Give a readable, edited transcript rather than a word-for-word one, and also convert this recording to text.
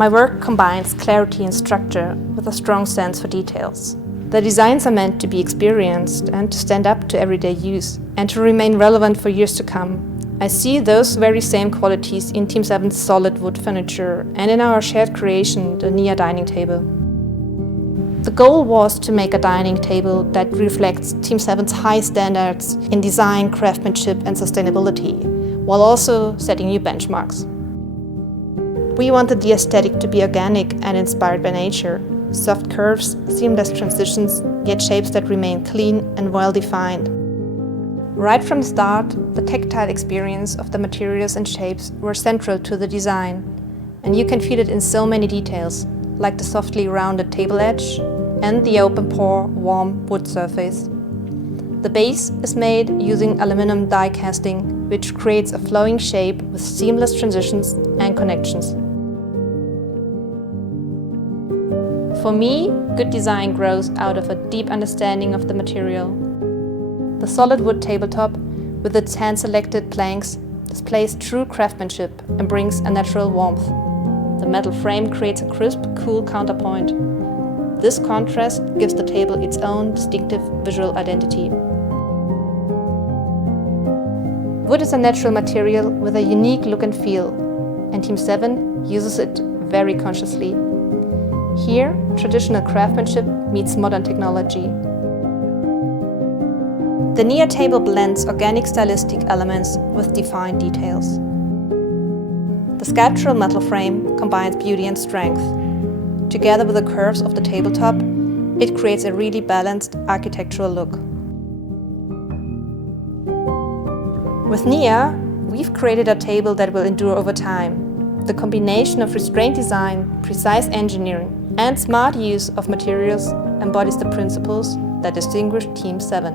My work combines clarity and structure with a strong sense for details. The designs are meant to be experienced and to stand up to everyday use and to remain relevant for years to come. I see those very same qualities in Team 7's solid wood furniture and in our shared creation, the Nia dining table. The goal was to make a dining table that reflects Team 7's high standards in design, craftsmanship and sustainability, while also setting new benchmarks. We wanted the aesthetic to be organic and inspired by nature. Soft curves, seamless transitions, yet shapes that remain clean and well-defined. Right from the start, the tactile experience of the materials and shapes were central to the design, and you can feel it in so many details, like the softly rounded table edge and the open-pore, warm wood surface. The base is made using aluminum die casting, which creates a flowing shape with seamless transitions and connections. For me, good design grows out of a deep understanding of the material. The solid wood tabletop, with its hand-selected planks, displays true craftsmanship and brings a natural warmth. The metal frame creates a crisp, cool counterpoint. This contrast gives the table its own distinctive visual identity. Wood is a natural material with a unique look and feel, and Team 7 uses it very consciously. Here, traditional craftsmanship meets modern technology. The Nia table blends organic stylistic elements with defined details. The sculptural metal frame combines beauty and strength. Together with the curves of the tabletop, it creates a really balanced architectural look. With Nia, we've created a table that will endure over time. The combination of restrained design, precise engineering, and smart use of materials embodies the principles that distinguish Team 7.